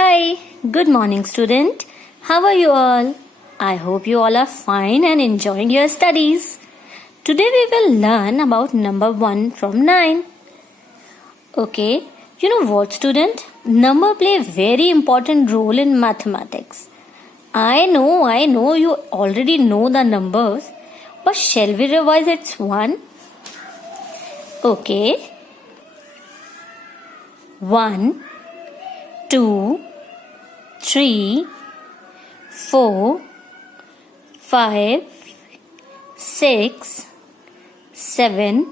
Hi, good morning, student. How are you all? I hope you all are fine and enjoying your studies. Today we will learn about number 1 from 9. Okay, you know what, student? Number play a very important role in mathematics. I know you already know the numbers, but shall we revise its one? Okay. 1, 2, 3, 4, 5, 6, 7,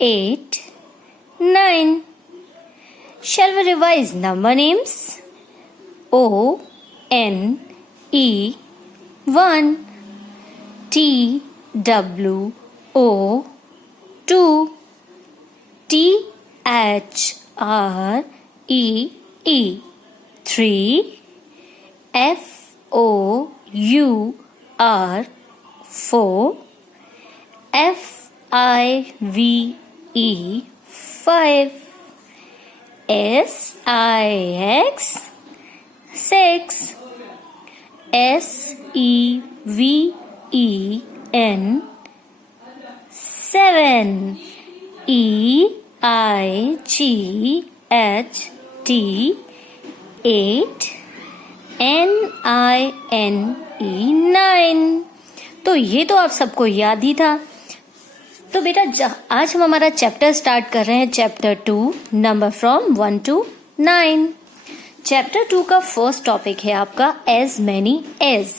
8, 9. Shall we revise number names? O, N, E, 1. T, W, O, 2. T, H, R, E, E, 3. F, O, U, R, 4. F, I, V, E, 5. S, I, X, 6. S, E, V, E, N, 7. E, I, G, H, T, 8. N, I, N, E, 9. तो ये तो आप सबको याद ही था. तो बेटा आज हम हमारा चैप्टर स्टार्ट कर रहे हैं. Chapter 2 number from 1 to 9. Chapter 2 का फर्स्ट टॉपिक है आपका as many as.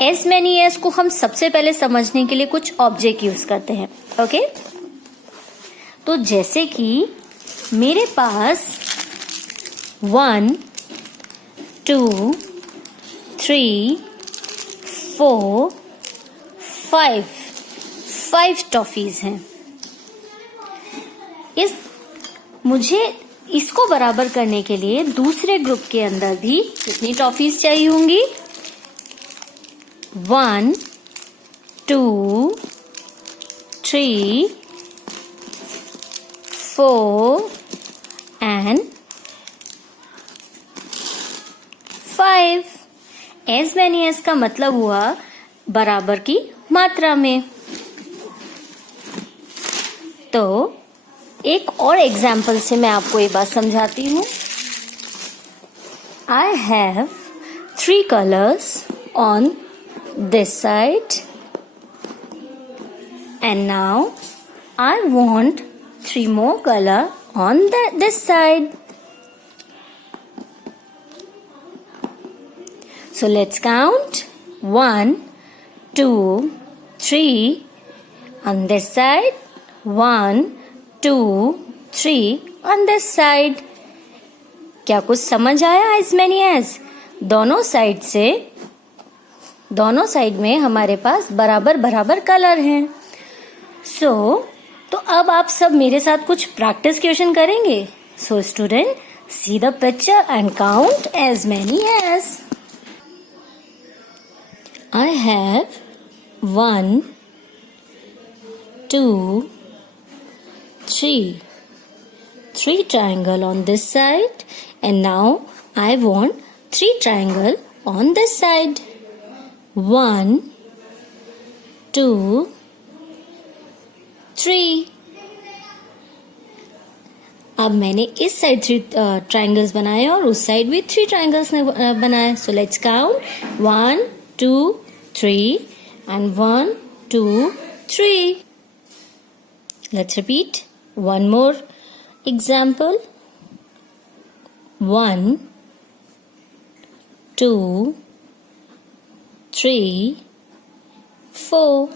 As many as को हम सबसे पहले समझने के लिए कुछ ऑब्जेक्ट यूज करते हैं. ओके तो जैसे कि मेरे पास 1, 2, 3, 4, 5 टॉफीज हैं. मुझे इसको बराबर करने के लिए दूसरे ग्रुप के अंदर भी कितनी टॉफीज चाहिए होंगी? 1, 2, 3, 4 and 5. एज मैनी एज का मतलब हुआ बराबर की मात्रा में. तो एक और एग्जाम्पल से मैं आपको ये बात समझाती हूँ. I have 3 colors on this side and now I want 3 more color on this side. So let's count. 1, 2, 3 on this side. 1, 2, 3 on this side. क्या कुछ समझ आया? एज मैनी एज दोनों साइड में हमारे पास बराबर बराबर कलर हैं. तो अब आप सब मेरे साथ कुछ प्रैक्टिस क्वेश्चन करेंगे. So student see the picture and count as many as. I have 1, 2, 3 triangle on this side and now I want 3 triangle on this side. 1, 2, 3. अब मैंने इस साइड 3 ट्राइंगल्स बनाए और उस साइड भी 3 ट्राइंगल्स बनाए. So let's count 1, 2, 3 and 1, 2, 3. Let's repeat one more example. 1, 2, 3, 4.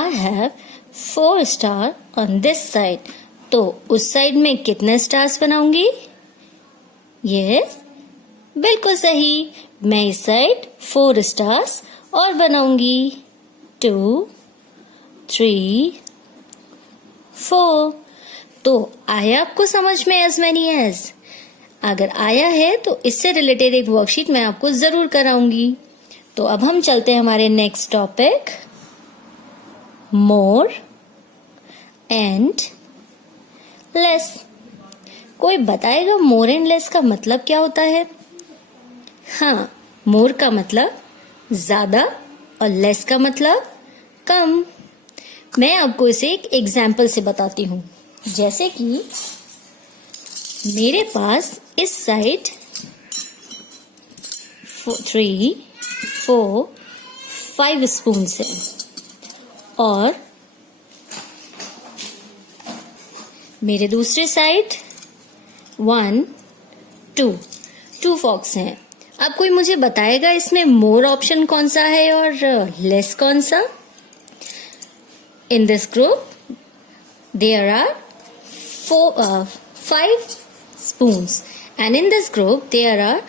I have 4 star on this side. तो उस साइड में कितने स्टार्स बनाऊंगी? Yes, बिल्कुल सही. मैं इस साइड 4 स्टार्स और बनाऊंगी. 2, 3, 4. तो आया आपको समझ में एज मैनी एज? अगर आया है तो इससे रिलेटेड एक वर्कशीट मैं आपको जरूर कराऊंगी. तो अब हम चलते हैं हमारे next topic, more and less. कोई बताएगा मोर एंड लेस का मतलब क्या होता है? हाँ, मोर का मतलब ज्यादा और लेस का मतलब कम। मैं आपको इसे एक एग्जाम्पल से बताती हूँ। जैसे कि मेरे पास इस साइड 3, 4, 5 स्पून है और मेरे दूसरे साइड 1, 2 फॉक्स हैं। अब कोई मुझे बताएगा इसमें मोर ऑप्शन कौन सा है और लेस कौन सा? In this group there are 5 spoons and in this group there are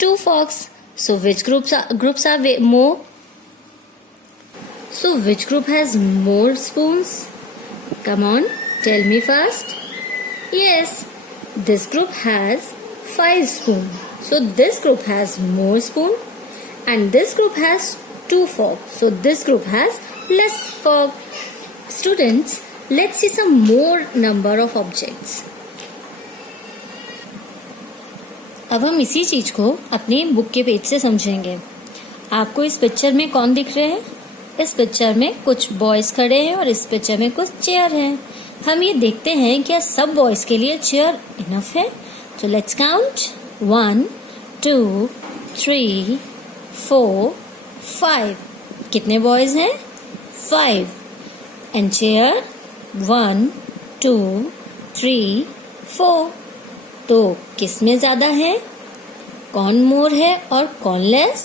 2 fox. So which groups are more? So which group has more spoons? Come on, tell me fast. Yes, this group has 5 spoons. So this group has more spoon and this group has 2 forks. So this group has less fork. Students, let's see some more number of objects. अब हम इसी चीज को अपने book के page से समझेंगे। आपको इस पिक्चर में कौन दिख रहे हैं? इस पिक्चर में कुछ बॉयज खड़े हैं और इस पिक्चर में कुछ चेयर हैं। हम ये देखते हैं क्या सब बॉयज के लिए चेयर इनफ है? तो लेट्स काउंट 1, 2, 3, 4, 5। कितने बॉयज हैं? 5 एंड चेयर 1, 2, 3, 4। तो किस में ज्यादा है? कौन मोर है और कौन लेस?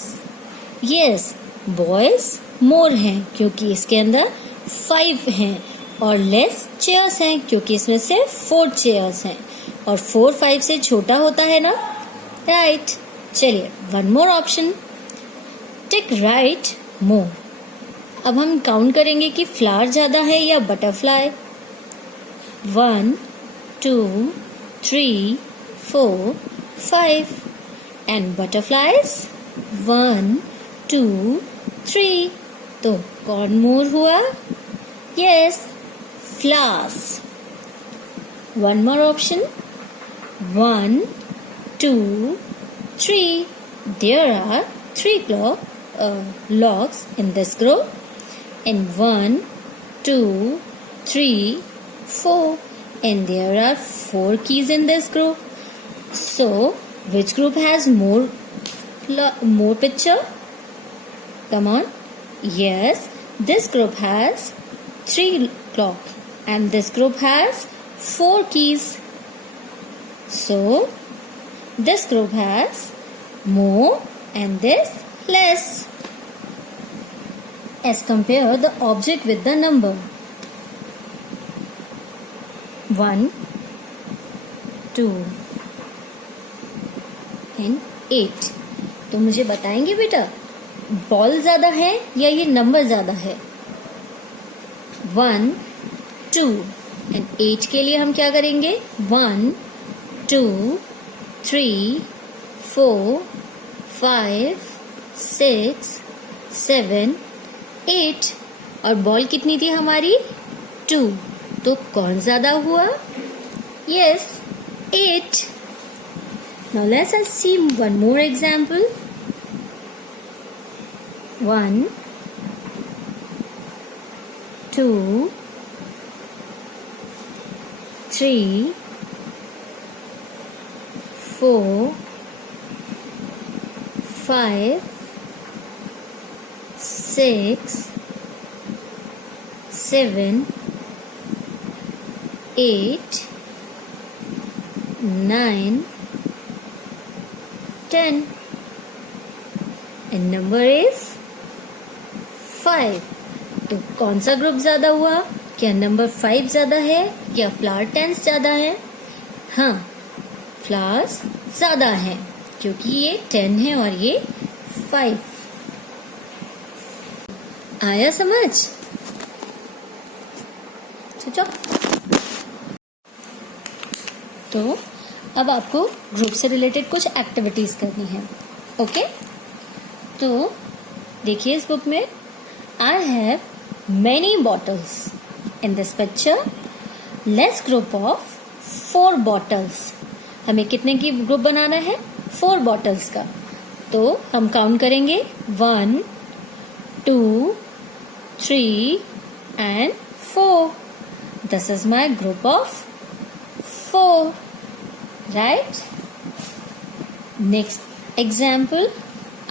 यस, बॉयज मोर हैं क्योंकि इसके अंदर 5 हैं और लेस चेयर्स हैं क्योंकि इसमें से 4 चेयर्स हैं और 4 5 से छोटा होता है ना? राइट। चलिए, one more option, tick right more. अब हम काउंट करेंगे कि फ्लावर ज्यादा है या बटरफ्लाई। 1, 2, 3, 4, 5 and butterflies 1, 2, 3। तो कौन मोर हुआ? Yes, flowers। One more option, 1, 2, 3। There are 3 logs in this group and 1, 2, 3, 4 and there are 4 keys in this group. So which group has more picture? Come on. Yes, this group has 3 clock and this group has 4 keys. So this group has more and this less. As compare the object with the number 1, 2 and 8। तो मुझे बताएंगे बेटा ball ज्यादा है या ये number ज्यादा है? 1, 2 एंड 8 के लिए हम क्या करेंगे? 1, 2, 3, 4, 5, 6, 7, 8 और बॉल कितनी थी हमारी? 2। तो कौन ज्यादा हुआ? Yes, 8। Now let's see one more example. 1, 2, 3, 4, 5, 6, 7, 8, 9, 10 and number is 5। तो कौन सा ग्रुप ज्यादा हुआ? क्या नंबर 5 ज्यादा है या फ्लावर 10 ज्यादा है? हाँ, फ्लावर्स ज्यादा है क्योंकि ये 10 है और ये 5। आया समझ? सोचो। तो अब आपको ग्रुप से रिलेटेड कुछ एक्टिविटीज करनी है। ओके, तो देखिए इस बुक में आई have many bottles in this picture. Let's group of 4 bottles हमें कितने की ग्रुप बनाना है? 4 बॉटल्स का। तो हम काउंट करेंगे 1, 2, 3 and 4. This is my group of 4. Right? Next example.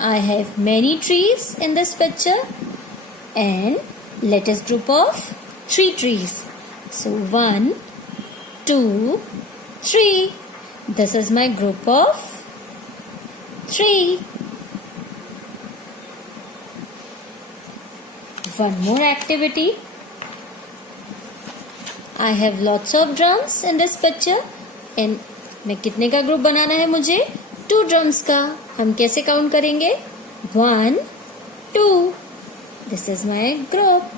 I have many trees in this picture and let us group of 3 trees. So 1, 2, 3. This is my group of 3. One more activity. I have lots of drums in this picture and मैं कितने का group बनाना है मुझे? 2 drums का। हम कैसे count करेंगे? 1, 2. This is my group.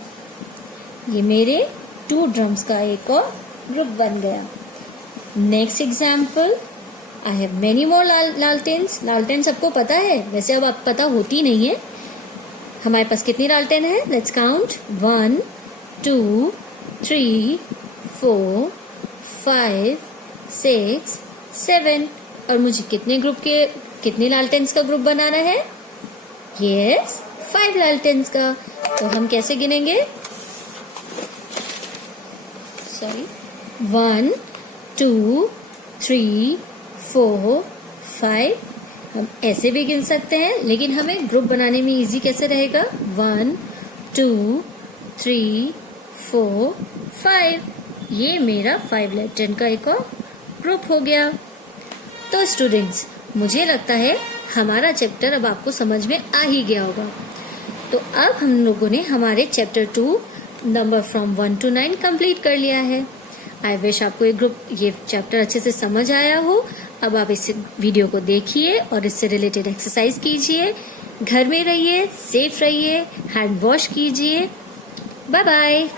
ये मेरे 2 ड्रम्स का एक और ग्रुप बन गया। Next example, I have many more लालटेन्स। लालटेन सबको पता है, वैसे अब आप पता होती नहीं है। हमारे पास कितनी लालटेन है? Let's count. 1, 2, 3, 4, 5, 6, 7। और मुझे कितने लालटेन्स का ग्रुप बनाना है? यस, 5 लालटेन्स का। तो हम कैसे गिनेंगे? 1, 2, 3, 4, 5। हम ऐसे भी गिन सकते हैं, लेकिन हमें ग्रुप बनाने में इजी कैसे रहेगा? 1, 2, 3, 4, 5। ये मेरा 5 लालटेन का एक और ग्रुप हो गया। तो स्टूडेंट्स, मुझे लगता है हमारा चैप्टर अब आपको समझ में आ ही गया होगा। तो अब हम लोगों ने हमारे chapter 2 number from 1 to 9 complete कर लिया है। आई विश आपको ये चैप्टर अच्छे से समझ आया हो। अब आप इस वीडियो को देखिए और इससे रिलेटेड एक्सरसाइज कीजिए। घर में रहिए, सेफ रहिए, हैंड वॉश कीजिए। Bye bye.